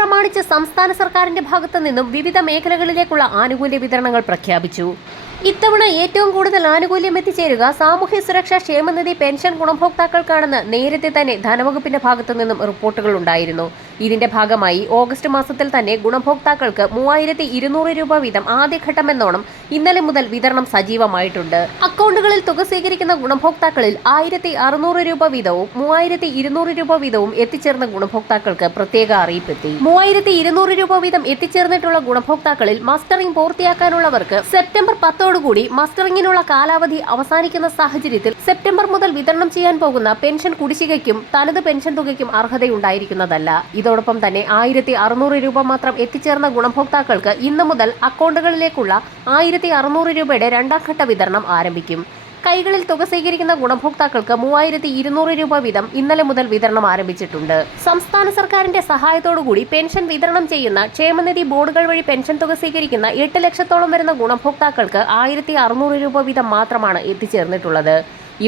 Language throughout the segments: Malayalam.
പ്രമാണിച്ച് സംസ്ഥാന സർക്കാരിന്റെ ഭാഗത്തു നിന്നും വിവിധ മേഖലകളിലേക്കുള്ള ആനുകൂല്യ വിതരണങ്ങൾ പ്രഖ്യാപിച്ചു. ഇത്തവണ ഏറ്റവും കൂടുതൽ ആനുകൂല്യം എത്തിച്ചേരുക സാമൂഹ്യ സുരക്ഷാ ക്ഷേമനിധി പെൻഷൻ ഗുണഭോക്താക്കൾക്കാണെന്ന് നേരത്തെ തന്നെ ധനവകുപ്പിന്റെ ഭാഗത്തു നിന്നും റിപ്പോർട്ടുകൾ ഉണ്ടായിരുന്നു. ഇതിന്റെ ഭാഗമായി ഓഗസ്റ്റ് മാസത്തിൽ തന്നെ ഗുണഭോക്താക്കൾക്ക് 3200 രൂപ വീതം ആദ്യഘട്ടമെന്നോണം ഇന്നലെ മുതൽ വിതരണം സജീവമായിട്ടുണ്ട്. അക്കൗണ്ടുകളിൽ തുക സ്വീകരിക്കുന്ന ഗുണഭോക്താക്കളിൽ 1600 രൂപ വീതവും 3200 രൂപ വീതവും എത്തിച്ചേർന്ന ഗുണഭോക്താക്കൾക്ക് പ്രത്യേക അറിയിപ്പെത്തി. 3200 രൂപ വീതം എത്തിച്ചേർന്നിട്ടുള്ള ഗുണഭോക്താക്കളിൽ മസ്റ്ററിംഗ് പൂർത്തിയാക്കാനുള്ളവർക്ക് സെപ്റ്റംബർ 10 മസ്റ്ററിംഗിനുള്ള കാലാവധി അവസാനിക്കുന്ന സാഹചര്യത്തിൽ സെപ്റ്റംബർ മുതൽ വിതരണം ചെയ്യാൻ പോകുന്ന പെൻഷൻ കുടിശ്ശികയ്ക്കും തനത് പെൻഷൻ തുകയ്ക്കും അർഹതയുണ്ടായിരിക്കുന്നതല്ല. ഇതോടൊപ്പം തന്നെ 1600 രൂപ മാത്രം എത്തിച്ചേർന്ന ഗുണഭോക്താക്കൾക്ക് ഇന്നു മുതൽ അക്കൗണ്ടുകളിലേക്കുള്ള 1600 രൂപയുടെ രണ്ടാം ഘട്ട വിതരണം ആരംഭിക്കും. കൈകളിൽ തുക സ്വീകരിക്കുന്ന ഗുണഭോക്താക്കൾക്ക് 3200 രൂപ വീതം ഇന്നലെ മുതൽ വിതരണം ആരംഭിച്ചിട്ടുണ്ട്. സംസ്ഥാന സർക്കാരിന്റെ സഹായത്തോടുകൂടി പെൻഷൻ വിതരണം ചെയ്യുന്ന ക്ഷേമനിധി ബോർഡുകൾ വഴി പെൻഷൻ തുക സ്വീകരിക്കുന്ന 8 ലക്ഷത്തോളം വരുന്ന ഗുണഭോക്താക്കൾക്ക് 1600 രൂപ വീതം മാത്രമാണ് എത്തിച്ചേർന്നിട്ടുള്ളത്.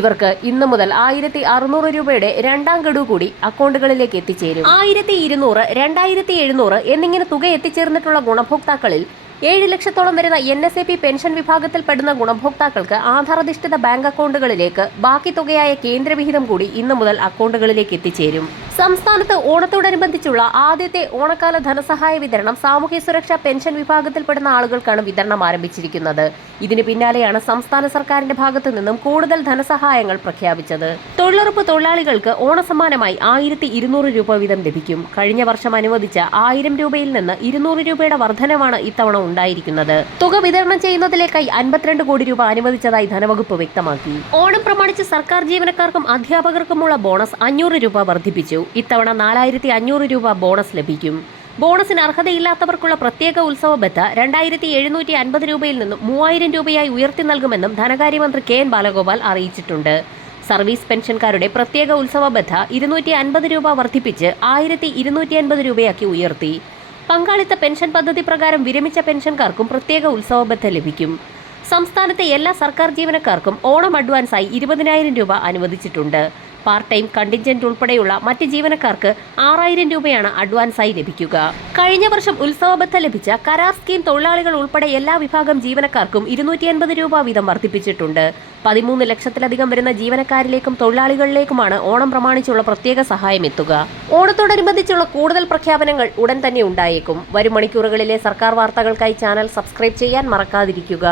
ഇവർക്ക് ഇന്നു മുതൽ 1600 രൂപയുടെ രണ്ടാം ഗഡു കൂടി അക്കൗണ്ടുകളിലേക്ക് എത്തിച്ചേരും. 1200, 2700 എന്നിങ്ങനെ തുക എത്തിച്ചേർന്നിട്ടുള്ള ഗുണഭോക്താക്കളിൽ 7 ലക്ഷത്തോളം വരുന്ന NSAP പെൻഷൻ വിഭാഗത്തിൽപ്പെടുന്ന ഗുണഭോക്താക്കൾക്ക് ആധാരധിഷ്ഠിത ബാങ്ക് അക്കൗണ്ടുകളിലേക്ക് ബാക്കി തുകയായ കേന്ദ്രവിഹിതം കൂടി ഇന്നു മുതൽ അക്കൗണ്ടുകളിലേക്ക് എത്തിച്ചേരും. സംസ്ഥാനത്ത് ഓണത്തോടനുബന്ധിച്ചുള്ള ആദ്യത്തെ ഓണക്കാല ധനസഹായ വിതരണം സാമൂഹ്യ സുരക്ഷാ പെൻഷൻ വിഭാഗത്തിൽപ്പെടുന്ന ആളുകൾക്കാണ് വിതരണം ആരംഭിച്ചിരിക്കുന്നത്. ഇതിന് പിന്നാലെയാണ് സംസ്ഥാന സർക്കാരിന്റെ ഭാഗത്തു നിന്നും കൂടുതൽ ധനസഹായങ്ങൾ പ്രഖ്യാപിച്ചത്. തൊഴിലുറപ്പ് തൊഴിലാളികൾക്ക് ഓണസമ്മാനമായി 1200 രൂപ വീതം ലഭിക്കും. കഴിഞ്ഞ വർഷം അനുവദിച്ച 1000 രൂപയിൽ നിന്ന് 200 രൂപയുടെ വർധനവാണ് ഇത്തവണ ഉണ്ടായിരിക്കുന്നത്. തുക വിതരണം ചെയ്യുന്നതിലേക്കായി 52 കോടി രൂപ അനുവദിച്ചതായി ധനവകുപ്പ് വ്യക്തമാക്കി. ഓണം പ്രമാണിച്ച് സർക്കാർ ജീവനക്കാർക്കും അധ്യാപകർക്കുമുള്ള ബോണസ് 500 രൂപ വർദ്ധിപ്പിച്ചു. ഇത്തവണ 4500 രൂപ ബോണസ് ലഭിക്കും. ബോണസിന് അർഹതയില്ലാത്തവർക്കുള്ള പ്രത്യേക ഉത്സവ ബത്ത 2750 രൂപയിൽ നിന്നും 3000 രൂപയായി ഉയർത്തി നൽകുമെന്നും ധനകാര്യമന്ത്രി KN ബാലഗോപാൽ അറിയിച്ചിട്ടുണ്ട്. സർവീസ് പെൻഷൻകാരുടെ പ്രത്യേക ഉത്സവ ബത്ത 250 രൂപ വർദ്ധിപ്പിച്ച് 1250 രൂപയാക്കി ഉയർത്തി. പങ്കാളിത്ത പെൻഷൻ പദ്ധതി പ്രകാരം വിരമിച്ച പെൻഷൻകാർക്കും പ്രത്യേക ഉത്സവ ബത്ത ലഭിക്കും. സംസ്ഥാനത്തെ എല്ലാ സർക്കാർ ജീവനക്കാർക്കും ഓണം അഡ്വാൻസായി 20,000 രൂപ അനുവദിച്ചിട്ടുണ്ട്. പാർട്ട് ടൈം കണ്ടിൻജന്റ് ഉൾപ്പെടെയുള്ള മറ്റ് ജീവനക്കാർക്ക് 6000 രൂപയാണ് അഡ്വാൻസായി ലഭിക്കുക. കഴിഞ്ഞ വർഷം ഉത്സവ ബത്ത ലഭിച്ച കരാർ സ്കീം തൊഴിലാളികൾ ഉൾപ്പെടെ എല്ലാ വിഭാഗം ജീവനക്കാർക്കും 250 രൂപ വീതം വർദ്ധിപ്പിച്ചിട്ടുണ്ട്. 13 ലക്ഷത്തിലധികം വരുന്ന ജീവനക്കാരിലേക്കും തൊഴിലാളികളിലേക്കുമാണ് ഓണം പ്രമാണിച്ചുള്ള പ്രത്യേക സഹായം എത്തുക. ഓണത്തോടനുബന്ധിച്ചുള്ള കൂടുതൽ പ്രഖ്യാപനങ്ങൾ ഉടൻ തന്നെ ഉണ്ടായേക്കും. വരും മണിക്കൂറുകളിലെ സർക്കാർ വാർത്തകൾക്കായി ചാനൽ സബ്സ്ക്രൈബ് ചെയ്യാൻ മറക്കാതിരിക്കുക.